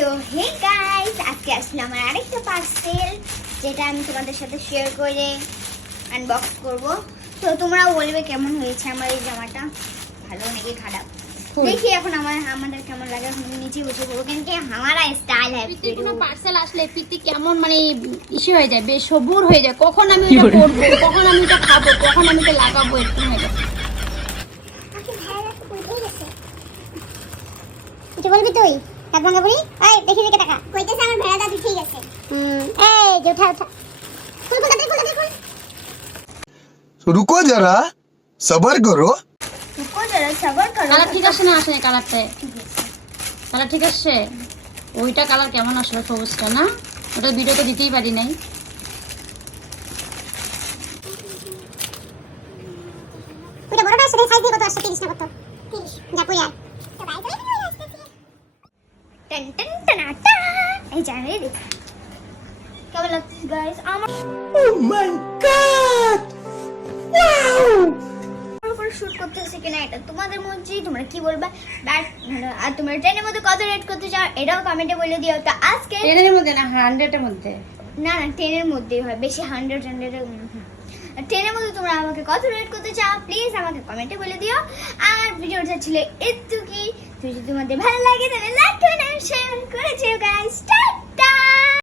তো hey guys আজকে আসলে আমার আরেকটা পার্সেল যেটা আমি তোমাদের সাথে শেয়ার করে আনবক্স করব। তো তোমরা বলবে কেমন হয়েছে আমার এই জামাটা? ভালো নাকি খারাপ? দেখি এখন আমার আমাদের কেমন লাগে আমি নিচে বসে পড়ব। কেন কি আমার স্টাইল হ্যাপি কোনো পার্সেল আসলে পিটি কেমন মানে ইসে হয়ে যায় বেশ সবুর হয়ে যায়। কখন আমি এটা পড়ব কখন আমি এটা খাব কখন আমি এটা লাগাবো এরকম হয়ে যায়। আচ্ছা, বলবি তুই? দাঁত ভাঙা বুড়ি এই দেখি দিকে টাকা কইতেছে আমার ভেড়া দাঁত ঠিক আছে হুম। এই যে উঠা উঠা। খুল খুল দাঁত খুল রুকো যারা সবর করো। রুকো যারা সবর করো। কালার ঠিক আছে না আসে কালারতে কালার ঠিক আছে ওইটা কালার কেমন আসলে সবুজটা না? ওটা ভিডিও তো দিতেই পারি নাই। ওটা বড়টা আসলে সাইজ দিয়ে কত 30 না কত? 30 যা কই আয়। টন টন টন এই যা রে দেখ কেমন লাগছে গাইস আমার my god! আমার উপরে শুট করতেছে কিনা এটা তোমাদের মর্জি তোমরা কি বলবা? বাট আর তোমরা ট্রেনের মধ্যে কত রেট করতে চাও এটাও কমেন্টে বলে দিও। তো আজকে টেনের মধ্যে না হান্ড্রেডের মধ্যে? না না টেনের মধ্যেই হয় বেশি হান্ড্রেড হান্ড্রেডের টেনের মধ্যে তোমরা আমাকে কত রেট করতে চাও প্লিজ আমাকে কমেন্টে বলে দিও। আর ভিডিওটা ছিল একটু কি যদি তোমাদের ভালো লাগে তাহলে লাইক করে